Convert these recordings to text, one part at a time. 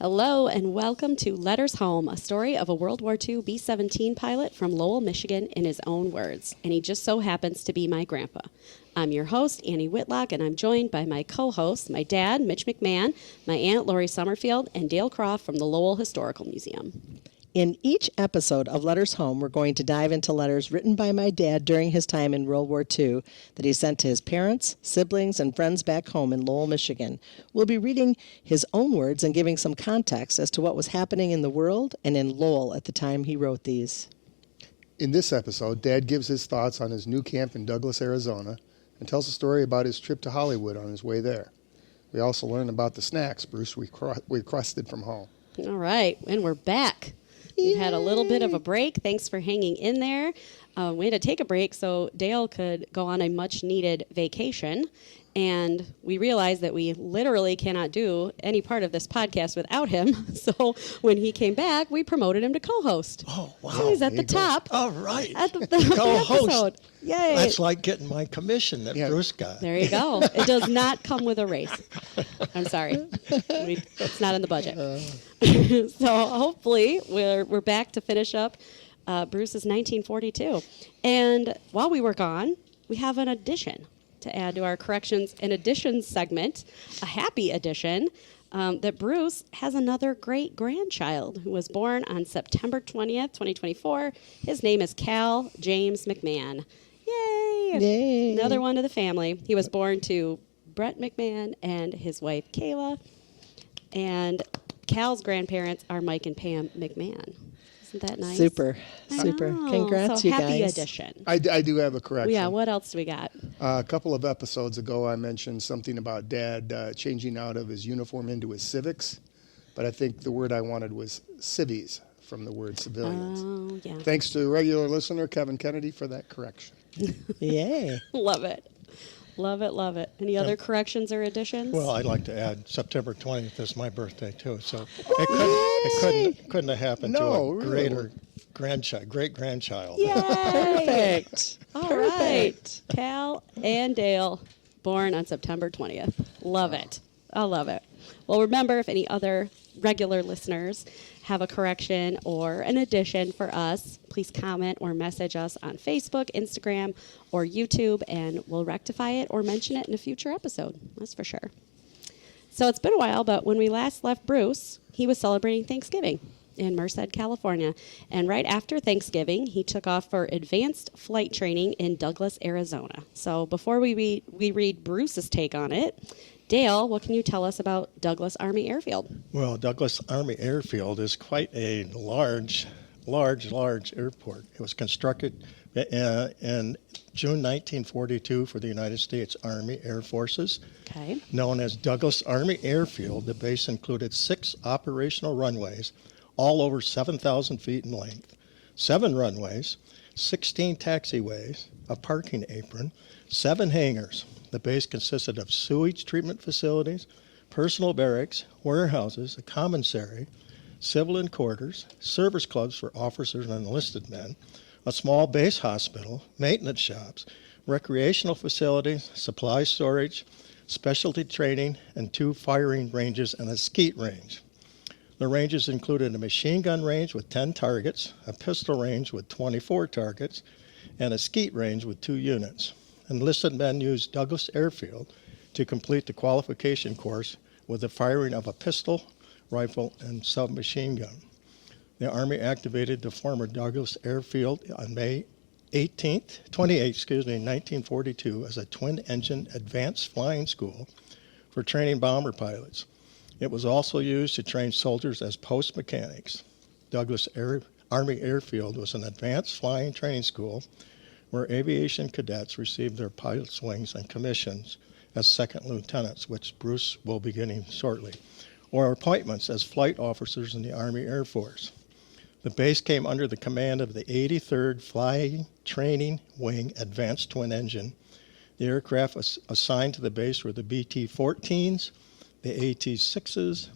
Hello and welcome to Letters Home, a story of a World War II B-17 pilot from Lowell, Michigan, in his own words. And he just so happens to be my grandpa. I'm your host, Annie Whitlock, and I'm joined by my co-hosts, my dad, Mitch McMahon, my aunt, Lori Summerfield, and Dale Croft from the Lowell Historical Museum. In each episode of Letters Home, we're going to dive into letters written by my dad during his time in World War II that he sent to his parents, siblings, and friends back home in Lowell, Michigan. We'll be reading his own words and giving some context as to what was happening in the world and in Lowell at the time he wrote these. In this episode, Dad gives his thoughts on his new camp in Douglas, Arizona, and tells a story about his trip to Hollywood on his way there. We also learn about the snacks Bruce requested from home. All right, and we're back. We've had a little bit of a break. Thanks for hanging in there. We had to take a break so Dale could go on a much-needed vacation. And we realized that we literally cannot do any part of this podcast without him. So when he came back, we promoted him to co-host. Oh, wow. So he's at the top. All right. At the Co-host. episode. Yay. That's like getting my commission that Bruce got. There you go. It does not come with a raise. I'm sorry. It's not in the budget. So hopefully we're back to finish up Bruce's 1942. And while we were gone, we have an addition to add to our corrections and additions segment, a happy addition, that Bruce has another great-grandchild who was born on September 20th, 2024. His name is Cal James McMahon. Yay! Yay! Another one to the family. He was born to Brett McMahon and his wife, Kayla. And Cal's grandparents are Mike and Pam McMahon. Isn't that nice? Super. I Super. know. Congrats, so you happy guys. addition. I do have a correction. Yeah, what else do we got? A couple of episodes ago, I mentioned something about Dad changing out of his uniform into his civics, but I think the word I wanted was civvies from the word civilians. Oh, yeah. Thanks to regular listener Kevin Kennedy for that correction. Yay. Love it. Love it, love it. Any other corrections or additions? Well, I'd like to add September 20th is my birthday, too. So it couldn't have happened to a greater great-grandchild. Yay! Perfect. All right. Cal and Dale, born on September 20th. Love it. I love it. Well, remember, if any other regular listeners have a correction or an addition for us, please comment or message us on Facebook, Instagram, or YouTube, and we'll rectify it or mention it in a future episode. That's for sure. So it's been a while, but when we last left Bruce, he was celebrating Thanksgiving in Merced, California. And right after Thanksgiving, he took off for advanced flight training in Douglas, Arizona. So before we read Bruce's take on it, Dale, what can you tell us about Douglas Army Airfield? Well, Douglas Army Airfield is quite a large airport. It was constructed in June 1942 for the United States Army Air Forces. Okay. Known as Douglas Army Airfield, the base included 6 operational runways, all over 7,000 feet in length, 7 runways, 16 taxiways, a parking apron, 7 hangars. The base consisted of sewage treatment facilities, personal barracks, warehouses, a commissary, civilian quarters, service clubs for officers and enlisted men, a small base hospital, maintenance shops, recreational facilities, supply storage, specialty training, and 2 firing ranges and a skeet range. The ranges included a machine gun range with 10 targets, a pistol range with 24 targets, and a skeet range with 2 units. Enlisted men used Douglas Airfield to complete the qualification course with the firing of a pistol, rifle, and submachine gun. The Army activated the former Douglas Airfield on May 28, 1942 as a twin-engine advanced flying school for training bomber pilots. It was also used to train soldiers as post mechanics. Douglas Army Airfield was an advanced flying training school where aviation cadets received their pilot's wings and commissions as second lieutenants, which Bruce will be getting shortly, or appointments as flight officers in the Army Air Force. The base came under the command of the 83rd Flying Training Wing Advanced Twin Engine. The aircraft assigned to the base were the BT-14s, the AT-6s,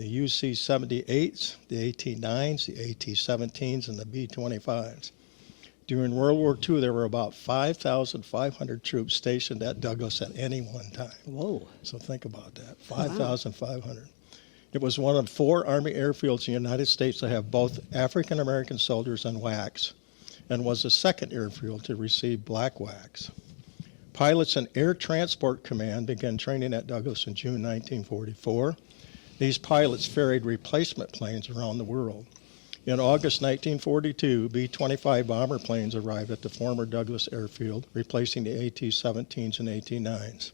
the UC-78s, the AT-9s, the AT-17s, and the B-25s. During World War II, there were about 5,500 troops stationed at Douglas at any one time. Whoa. So think about that, 5,500. It was one of 4 Army airfields in the United States to have both African American soldiers and WACs, and was the second airfield to receive black WACs. Pilots in Air Transport Command began training at Douglas in June 1944. These pilots ferried replacement planes around the world. In August 1942, B-25 bomber planes arrived at the former Douglas airfield, replacing the AT-17s and AT-9s.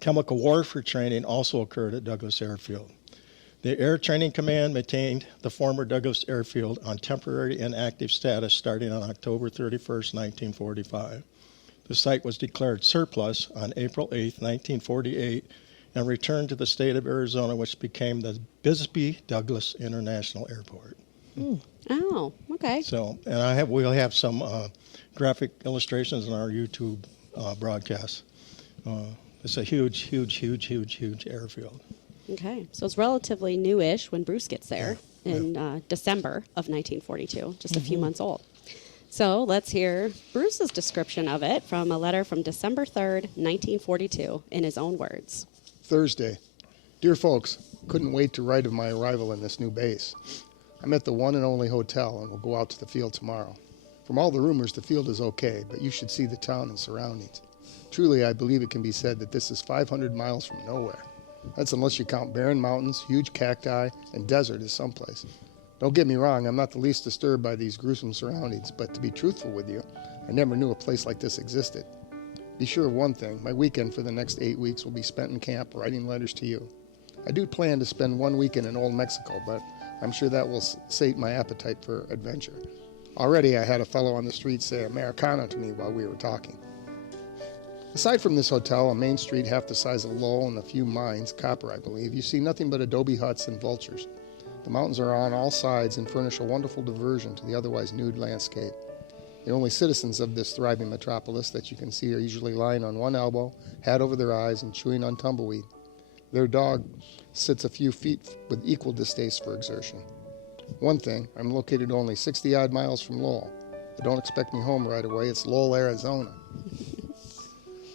Chemical warfare training also occurred at Douglas Airfield. The Air Training Command maintained the former Douglas Airfield on temporary inactive status starting on October 31, 1945. The site was declared surplus on April 8, 1948, and returned to the state of Arizona, which became the Bisbee Douglas International Airport. Oh, okay. So, and we'll have some graphic illustrations in our YouTube broadcast. It's a huge airfield. Okay. So it's relatively newish when Bruce gets there in December of 1942, just a few months old. So let's hear Bruce's description of it from a letter from December 3rd, 1942, in his own words. Thursday. Dear folks, couldn't wait to write of my arrival in this new base. I'm at the one and only hotel and will go out to the field tomorrow. From all the rumors, the field is okay, but you should see the town and surroundings. Truly, I believe it can be said that this is 500 miles from nowhere. That's unless you count barren mountains, huge cacti, and desert as someplace. Don't get me wrong, I'm not the least disturbed by these gruesome surroundings, but to be truthful with you, I never knew a place like this existed. Be sure of one thing, my weekend for the next 8 weeks will be spent in camp writing letters to you. I do plan to spend 1 weekend in Old Mexico, but I'm sure that will sate my appetite for adventure. Already I had a fellow on the street say Americano to me while we were talking. Aside from this hotel, a main street half the size of Lowell and a few mines, copper I believe, you see nothing but adobe huts and vultures. The mountains are on all sides and furnish a wonderful diversion to the otherwise nude landscape. The only citizens of this thriving metropolis that you can see are usually lying on one elbow, hat over their eyes, and chewing on tumbleweed. Their dog sits a few feet with equal distaste for exertion. One thing, I'm located only 60-odd miles from Lowell. But don't expect me home right away. It's Lowell, Arizona.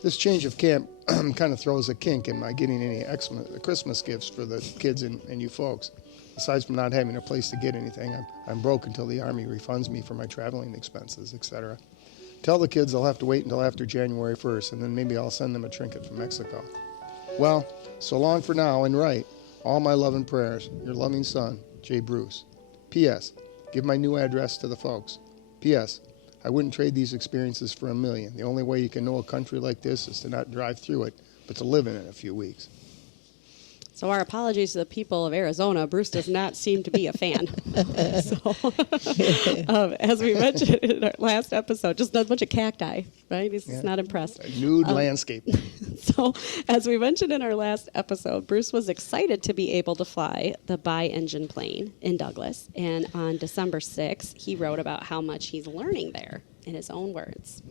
This change of camp kind of throws a kink in my getting any Christmas gifts for the kids and you folks. Aside from not having a place to get anything, I'm broke until the Army refunds me for my traveling expenses, etc. Tell the kids they'll have to wait until after January 1st, and then maybe I'll send them a trinket from Mexico. Well, so long for now, and write. All my love and prayers. Your loving son, J. Bruce. P.S. Give my new address to the folks. P.S. I wouldn't trade these experiences for $1 million. The only way you can know a country like this is to not drive through it, but to live in it a few weeks. So our apologies to the people of Arizona. Bruce does not seem to be a fan. As we mentioned in our last episode, just a bunch of cacti, right? He's not impressed. A nude landscape. So as we mentioned in our last episode, Bruce was excited to be able to fly the bi-engine plane in Douglas. And on December 6th, he wrote about how much he's learning there in his own words.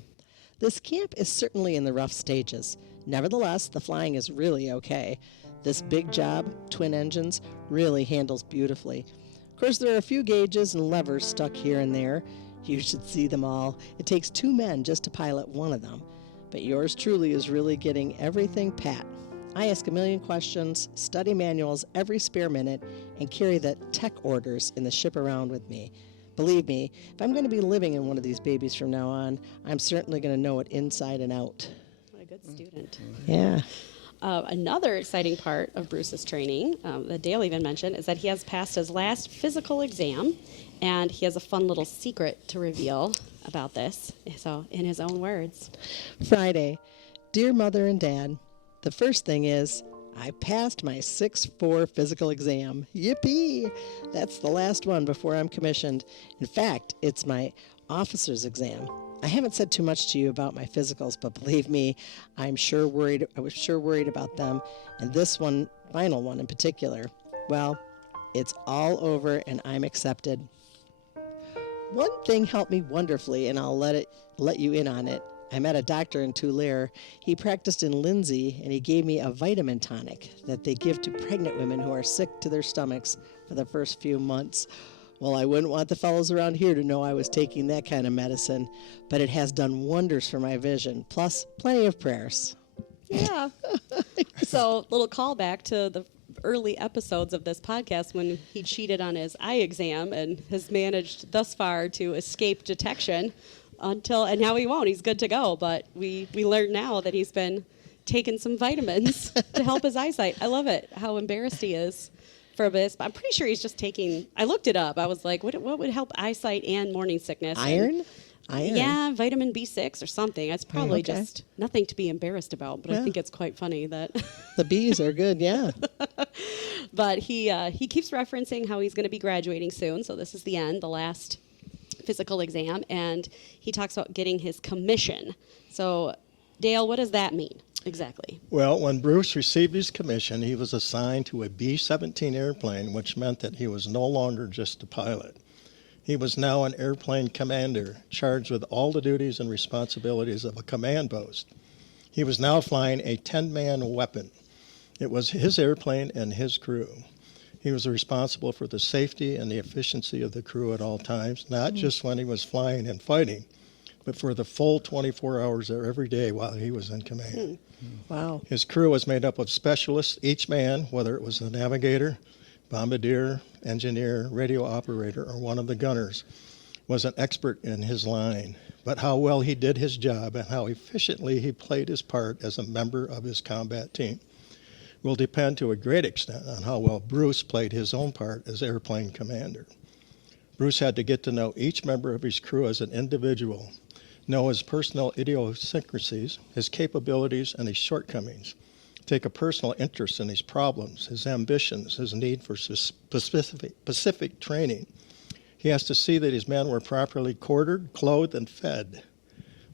This camp is certainly in the rough stages. Nevertheless, the flying is really okay. This big job, twin engines, really handles beautifully. Of course, there are a few gauges and levers stuck here and there. You should see them all. It takes 2 men just to pilot one of them. But yours truly is really getting everything pat. I ask a million questions, study manuals every spare minute, and carry the tech orders in the ship around with me. Believe me, if I'm going to be living in one of these babies from now on, I'm certainly going to know it inside and out. What a good student. Yeah. Another exciting part of Bruce's training, that Dale even mentioned, is that he has passed his last physical exam, and he has a fun little secret to reveal about this. So, in his own words. Friday. Dear Mother and Dad, the first thing is, I passed my 6-4 physical exam. Yippee! That's the last one before I'm commissioned. In fact, it's my officer's exam. I haven't said too much to you about my physicals, but believe me, I was sure worried about them, and this one, final one in particular. Well, it's all over and I'm accepted. One thing helped me wonderfully, and I'll let you in on it. I met a doctor in Tulare. He practiced in Lindsay, and he gave me a vitamin tonic that they give to pregnant women who are sick to their stomachs for the first few months. Well, I wouldn't want the fellows around here to know I was taking that kind of medicine, but it has done wonders for my vision, plus plenty of prayers. Yeah. So, little callback to the early episodes of this podcast when he cheated on his eye exam and has managed thus far to escape detection and now he won't. He's good to go. But we learned now that he's been taking some vitamins to help his eyesight. I love it, how embarrassed he is for this. But I'm pretty sure he's just taking, I looked it up. I was like, what would help eyesight and morning sickness? Iron? Iron? Yeah, vitamin B6 or something. It's probably okay. just nothing to be embarrassed about, but I think it's quite funny that. The bees are good, yeah. But he keeps referencing how he's going to be graduating soon, so this is the end, the last physical exam, and he talks about getting his commission. So, Dale, what does that mean exactly? Well, when Bruce received his commission, he was assigned to a B-17 airplane, which meant that he was no longer just a pilot. He was now an airplane commander, charged with all the duties and responsibilities of a command post. He was now flying a 10-man weapon. It was his airplane and his crew. He was responsible for the safety and the efficiency of the crew at all times, not just when he was flying and fighting, but for the full 24 hours of every day while he was in command. Wow. His crew was made up of specialists, each man, whether it was the navigator, bombardier, engineer, radio operator, or one of the gunners, was an expert in his line. But how well he did his job and how efficiently he played his part as a member of his combat team will depend to a great extent on how well Bruce played his own part as airplane commander. Bruce had to get to know each member of his crew as an individual, know his personal idiosyncrasies, his capabilities, and his shortcomings, take a personal interest in his problems, his ambitions, his need for specific training. He has to see that his men were properly quartered, clothed, and fed.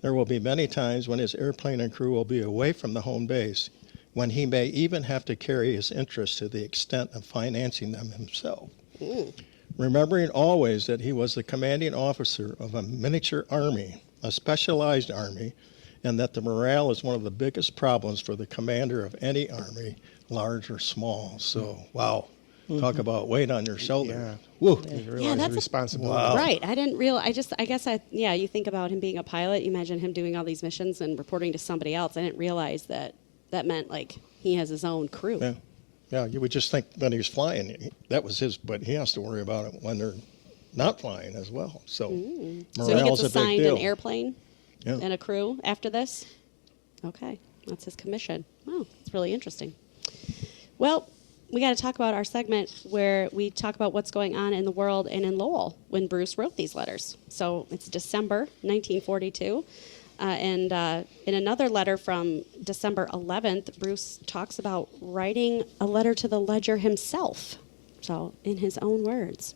There will be many times when his airplane and crew will be away from the home base, when he may even have to carry his interests to the extent of financing them himself. Remembering always that he was the commanding officer of a miniature army, a specialized army, and that the morale is one of the biggest problems for the commander of any army, large or small. So, wow, talk about weight on your shoulder. Yeah. Woo. You realize that's the a- responsibility. Wow. Right. I didn't realize. You think about him being a pilot. You imagine him doing all these missions and reporting to somebody else. I didn't realize that meant like he has his own crew. Yeah. Yeah, you would just think that he was flying. That was his, but he has to worry about it when they're not flying as well. So, So he gets morale's a big assigned deal. an airplane Yeah. and a crew after this? Okay. That's his commission. Wow. It's really interesting. Well, we got to talk about our segment where we talk about what's going on in the world and in Lowell when Bruce wrote these letters. So it's December 1942. And in another letter from December 11th, Bruce talks about writing a letter to the ledger himself. So in his own words.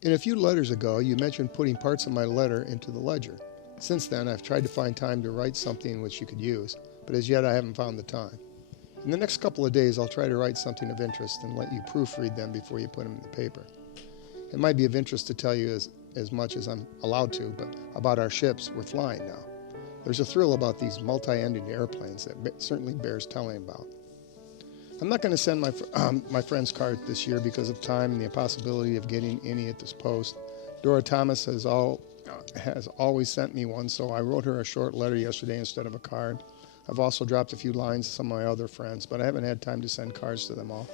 In a few letters ago, you mentioned putting parts of my letter into the ledger. Since then, I've tried to find time to write something which you could use, but as yet I haven't found the time. In the next couple of days, I'll try to write something of interest and let you proofread them before you put them in the paper. It might be of interest to tell you as much as I'm allowed to, but about our ships we're flying now. There's a thrill about these multi-ended airplanes that certainly bears telling about. I'm not going to send my friend's card this year because of time and the possibility of getting any at this post. Dora Thomas has always sent me one, so I wrote her a short letter yesterday instead of a card. I've also dropped a few lines to some of my other friends, but I haven't had time to send cards to them all.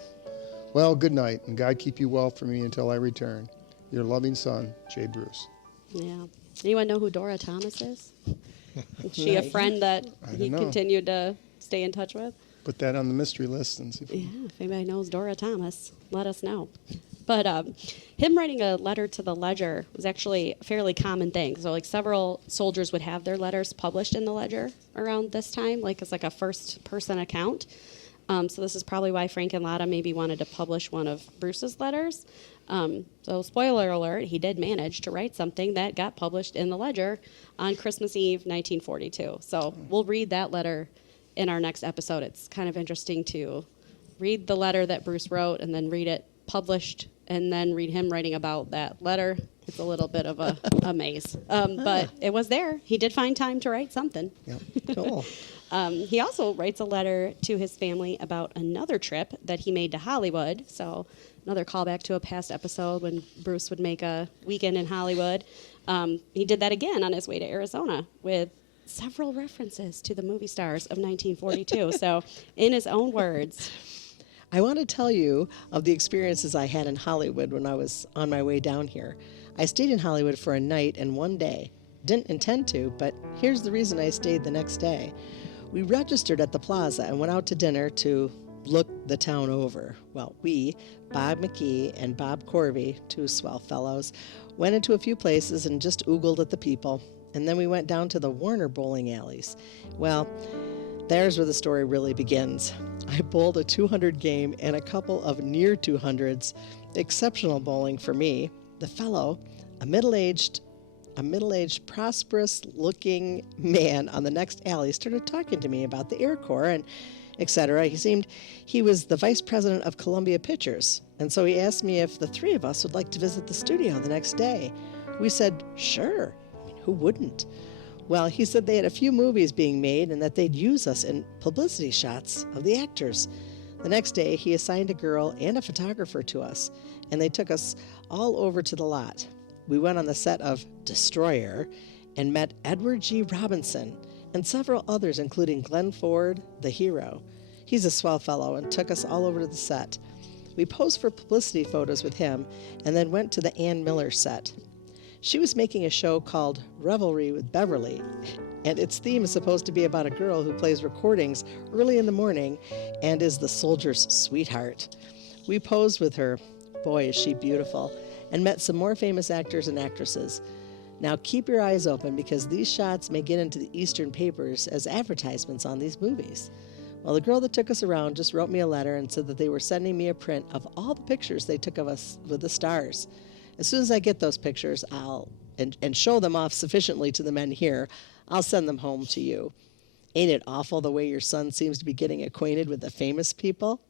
Well, good night, and God keep you well for me until I return. Your loving son, Jay Bruce. Yeah. Anyone know who Dora Thomas is? Is she a friend that he know. continued to stay in touch with? Put that on the mystery list and see if Yeah, if anybody knows Dora Thomas, let us know. But him writing a letter to the ledger was actually a fairly common thing. So, like, several soldiers would have their letters published in the ledger around this time, like it's like a first-person account. So this is probably why Frank and Lotta maybe wanted to publish one of Bruce's letters. So, spoiler alert, he did manage to write something that got published in the ledger on Christmas Eve, 1942. So we'll read that letter in our next episode. It's kind of interesting to read the letter that Bruce wrote and then read it published and then read him writing about that letter. It's a little bit of a maze. But it was there. He did find time to write something. Cool. He also writes a letter to his family about another trip that he made to Hollywood. So another callback to a past episode when Bruce would make a weekend in Hollywood. He did that again on his way to Arizona with several references to the movie stars of 1942. So in his own words, I want to tell you of the experiences I had in Hollywood when I was on my way down here. I stayed in Hollywood for a night and one day. Didn't intend to, but here's the reason I stayed the next day. We registered at the plaza and went out to dinner to look the town over. Well, we, Bob McKee and Bob Corby, two swell fellows, went into a few places and just oogled at the people. And then we went down to the Warner bowling alleys. Well, there's where the story really begins. I bowled a 200 game and a couple of near 200s. Exceptional bowling for me. The fellow, a middle-aged, prosperous-looking man on the next alley, started talking to me about the Air Corps and etc. He was the vice president of Columbia Pictures, and so he asked me if the three of us would like to visit the studio the next day. We said, sure. I mean, who wouldn't? Well, he said they had a few movies being made and that they'd use us in publicity shots of the actors. The next day, he assigned a girl and a photographer to us, and they took us all over to the lot. We went on the set of Destroyer and met Edward G. Robinson and several others, including Glenn Ford, the hero. He's a swell fellow and took us all over to the set. We posed for publicity photos with him and then went to the Ann Miller set. She was making a show called Revelry with Beverly, and its theme is supposed to be about a girl who plays recordings early in the morning and is the soldier's sweetheart. We posed with her. Boy, is she beautiful, and met some more famous actors and actresses. Now keep your eyes open because these shots may get into the Eastern papers as advertisements on these movies. Well, the girl that took us around just wrote me a letter and said that they were sending me a print of all the pictures they took of us with the stars. As soon as I get those pictures, and show them off sufficiently to the men here, I'll send them home to you. Ain't it awful the way your son seems to be getting acquainted with the famous people?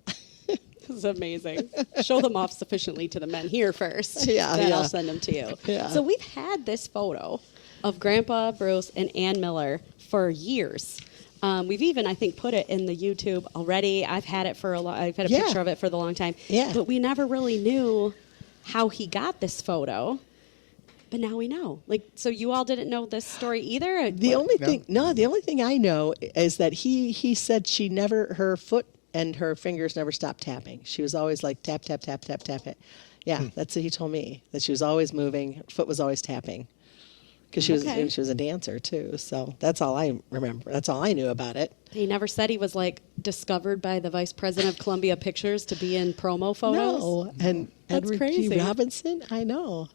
This is amazing. Show them off sufficiently to the men here first. Yeah, then yeah. I'll send them to you. Yeah. So we've had this photo of Grandpa Bruce and Ann Miller for years. We've even, I think, put it in the YouTube already. I've had it for I've had a Yeah. picture of it for the long time. Yeah. But we never really knew how he got this photo. But now we know. Like, so you all didn't know this story either? The only thing I know is that he said her foot and her fingers never stopped tapping. She was always like tap, tap, tap, tap, tap it. Yeah, that's what he told me, that she was always moving, her foot was always tapping. Because she was a dancer too, so that's all I remember. That's all I knew about it. He never said he was like discovered by the vice president of Columbia Pictures to be in promo photos. No, and That's Edward crazy. G. Robinson, I know.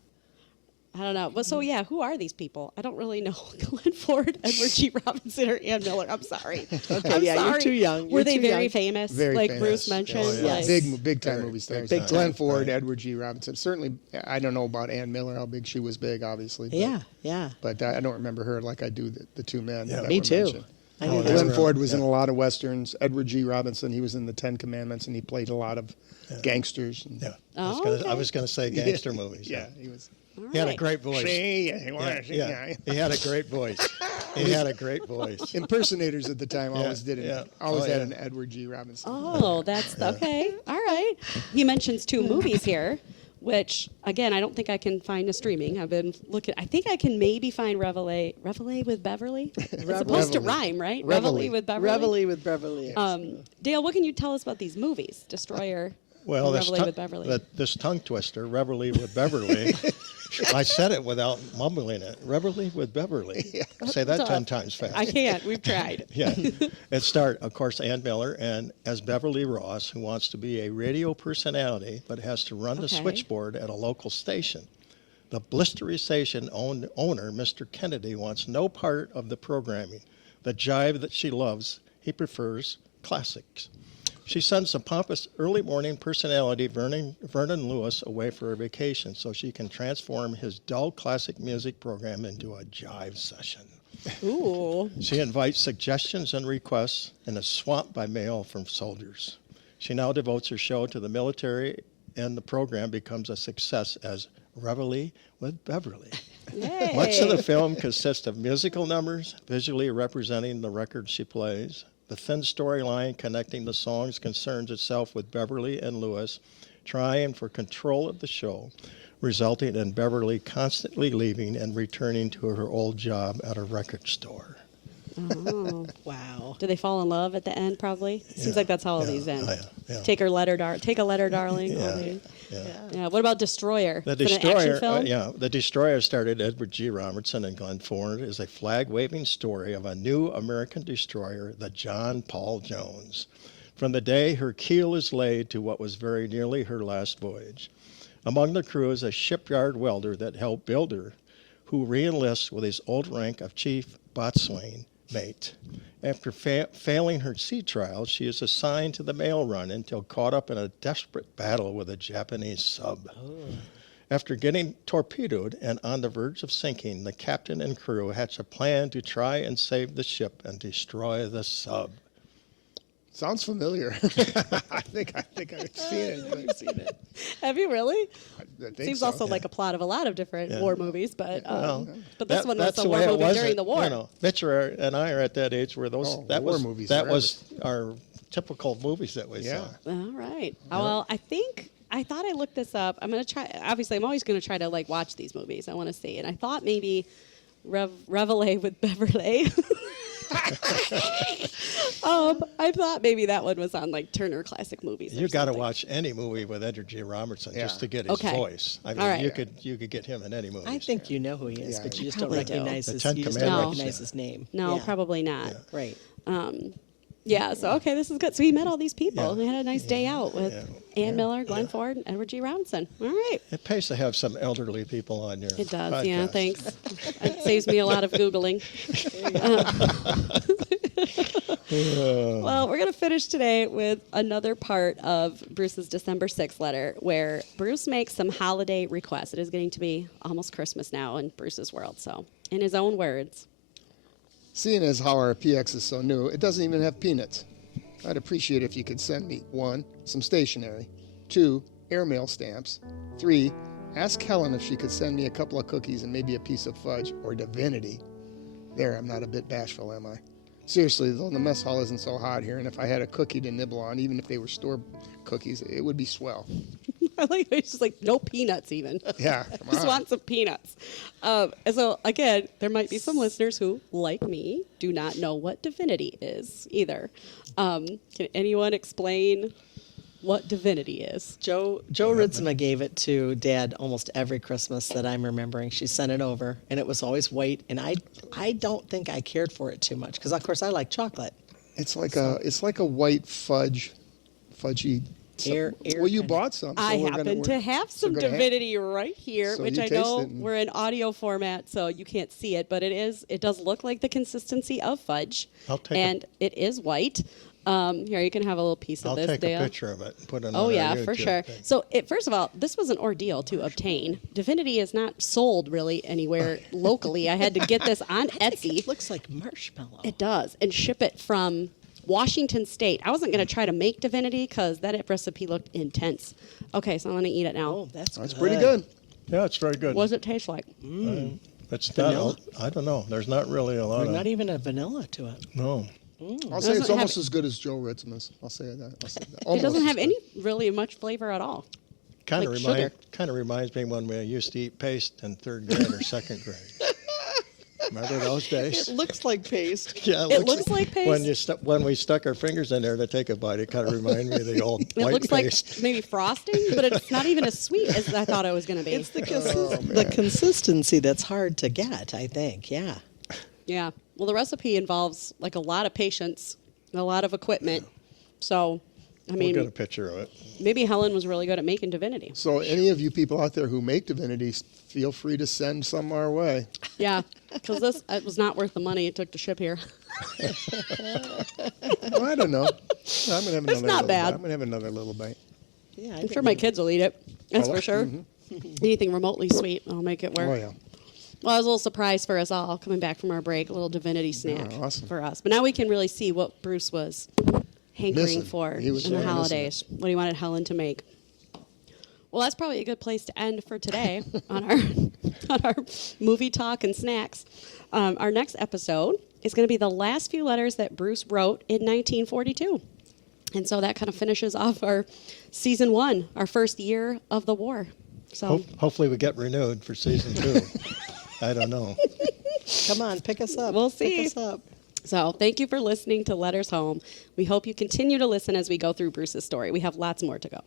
I don't know. But so, yeah, who are these people? I don't really know Glenn Ford, Edward G. Robinson, or Ann Miller. I'm sorry. Okay, I'm yeah, sorry. you're too young. Were You're they too very young. famous? Very like famous. Bruce mentioned? Oh, yeah. Like, Big time Very, movie stars. big Glenn time. Ford, Edward G. Robinson. Certainly, I don't know about Ann Miller, how big she was big, obviously. But, Yeah. But I don't remember her like I do the two men. Yeah. that Me were too. mentioned. I knew they that. Glenn were- Ford was in yeah. a lot of westerns. Edward G. Robinson, he was in the Ten Commandments, and he played a lot of gangsters. And, Yeah. Oh, I was going to say gangster movies. Yeah, he was. all He had a right. great voice. He was, Yeah. He had a great voice. He had a great voice. Impersonators at the time always did it. yeah. Always Oh, had yeah. an Edward G. Robinson. Oh, that's okay. All right. He mentions two movies here, which, again, I don't think I can find a streaming. I've been looking. I think I can maybe find Reveille with Beverly. It's supposed to rhyme, right? Reveille with Beverly. Reveille with Beverly. Dale, what can you tell us about these movies? Destroyer. Well, and this, Reveille with Beverly. this tongue twister, Reveille with Beverly, I said it without mumbling it. Reveille with Beverly. Say that 10 times fast. I can't. We've tried. Yeah. It starred, of course, Ann Miller and as Beverly Ross, who wants to be a radio personality but has to run the Okay. switchboard at a local station. The blistery station owner, Mr. Kennedy, wants no part of the programming. The jive that she loves, he prefers classics. She sends the pompous early morning personality Vernon Lewis away for a vacation so she can transform his dull classic music program into a jive session. Ooh. She invites suggestions and requests and is swamped by mail from soldiers. She now devotes her show to the military, and the program becomes a success as Reveille with Beverly. Yay. Much of the film consists of musical numbers, visually representing the records she plays. The thin storyline connecting the songs concerns itself with Beverly and Lewis trying for control of the show, resulting in Beverly constantly leaving and returning to her old job at a record store. Oh. Wow. Do they fall in love at the end? Probably. Seems like that's how all these end. Yeah. Take a letter, darling. all Yeah. these. Yeah. Yeah. What about Destroyer? The Is it an action Destroyer, film? The Destroyer started Edward G. Robertson and Glenn Ford is a flag-waving story of a new American destroyer, the John Paul Jones, from the day her keel is laid to what was very nearly her last voyage. Among the crew is a shipyard welder that helped build her, who reenlists with his old rank of chief boatswain mate. After failing her sea trial, she is assigned to the mail run until caught up in a desperate battle with a Japanese sub. After getting torpedoed and on the verge of sinking, the captain and crew hatch a plan to try and save the ship and destroy the sub. Sounds familiar. I think I've seen it. Have you really? I think Seems so. also like a plot of a lot of different war movies, but this one was That's a the war way it movie was. during the war. You know, Mitch and I are at that age where those war movies that forever. was our typical movies that we Yeah. saw. All right. Well, I thought I looked this up. I'm gonna try. Obviously, I'm always gonna try to like watch these movies. I want to see, and I thought maybe Reveille with Beverly. I thought maybe that one was on like Turner Classic Movies. You got to watch any movie with Edward G. Robertson just to get his Okay. voice. I mean, All right. you could get him in any movie. I think you know who he is, Yeah, but you you just don't probably do. recognize The his. Ten You just don't Commandments. recognize his name. No, Yeah. probably not. Right. Yeah. So okay, this is good. So he met all these people. Yeah. We had a nice day out with Ann Miller, Glenn Yeah. Ford, and Edward G. Robinson. All right. It pays to have some elderly people on your It does. podcast. Yeah. Thanks. It saves me a lot of googling. Well, we're going to finish today with another part of Bruce's December 6th letter where Bruce makes some holiday requests. It is getting to be almost Christmas now in Bruce's world. So, in his own words, Seeing as how our PX is so new, it doesn't even have peanuts. I'd appreciate if you could send me 1, some stationery, 2, airmail stamps, 3, ask Helen if she could send me a couple of cookies and maybe a piece of fudge or divinity. There, I'm not a bit bashful, am I? Seriously, though, the mess hall isn't so hot here, and if I had a cookie to nibble on, even if they were store cookies, it would be swell. I like it's just like no peanuts even. Yeah, come Just on. want some peanuts. And so again, there might be some listeners who, like me, do not know what divinity is either. Can anyone explain what divinity is? Joe Ritzma gave it to Dad almost every Christmas that I'm remembering. She sent it over, and it was always white. And I don't think I cared for it too much because, of course, I like chocolate. It's like a white fudgy. Air well, you kind of- bought some. So I we're happen gonna, to have some gonna have- divinity right here, So which you I taste know it and- we're in audio format, so you can't see it, but it does look like the consistency of fudge, I'll take and it is white. Here, you can have a little piece of I'll this, take Dale. a picture of it and put it on Oh our yeah, for YouTube sure. thing. So, first of all, this was an ordeal to obtain. Divinity is not sold really anywhere locally. I had to get this on Etsy. It looks like marshmallow. It does, and ship it from Washington State. I wasn't going to try to make divinity because that recipe looked intense. Okay, so I'm going to eat it now. Oh, that's pretty good. Yeah, it's very good. What does it taste like? It's Vanilla? not. I don't know. There's not really a lot There's of. not even a vanilla to it. No. I'll say Doesn't it's almost have- as good as Joe Ritzman's. I'll say that. It Almost doesn't as have good. any really much flavor at all. Kind Like of sugar. reminds me when we used to eat paste in 3rd grade or 2nd grade. Remember those days? It looks like paste. Yeah, It looks like paste. When we stuck our fingers in there to take a bite, it kind of reminded me of the old It white looks paste. like maybe frosting, but it's not even as sweet as I thought it was going to be. It's the consistency that's hard to get, I think. Yeah. Yeah. Well, the recipe involves like a lot of patience, a lot of equipment. So, I We'll get a mean, picture of it. maybe Helen was really good at making divinity. So any of you people out there who make divinities, feel free to send some our way. Yeah, because this it was not worth the money it took to ship here. Well, I don't know. I'm gonna have another. not little bad. Bite. I'm gonna have another little bite. Yeah. I'm sure my kids will eat it. That's Oh, for sure. Anything remotely sweet, I'll make it work. Oh yeah. Well, it was a little surprise for us all coming back from our break, a little divinity snack awesome. for us. But now we can really see what Bruce was hankering Missing. for He was in the really missing holidays, what he wanted Helen to make. Well, that's probably a good place to end for today on our movie talk and snacks. Our next episode is going to be the last few letters that Bruce wrote in 1942. And so that kind of finishes off our season 1, our first year of the war. So Hopefully we get renewed for season 2. I don't know. Come on, pick us up. We'll Pick see. us up. So thank you for listening to Letters Home. We hope you continue to listen as we go through Bruce's story. We have lots more to go.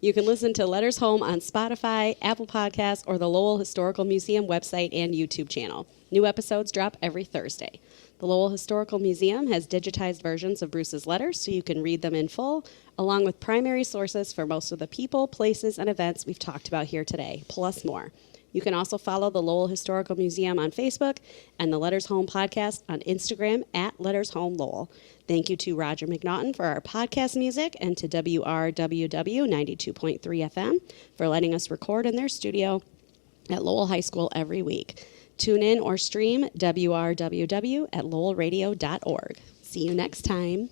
You can listen to Letters Home on Spotify, Apple Podcasts, or the Lowell Historical Museum website and YouTube channel. New episodes drop every Thursday. The Lowell Historical Museum has digitized versions of Bruce's letters so you can read them in full, along with primary sources for most of the people, places, and events we've talked about here today, plus more. You can also follow the Lowell Historical Museum on Facebook and the Letters Home podcast on Instagram at Letters Home Lowell. Thank you to Roger McNaughton for our podcast music and to WRWW 92.3 FM for letting us record in their studio at Lowell High School every week. Tune in or stream WRWW at lowellradio.org. See you next time.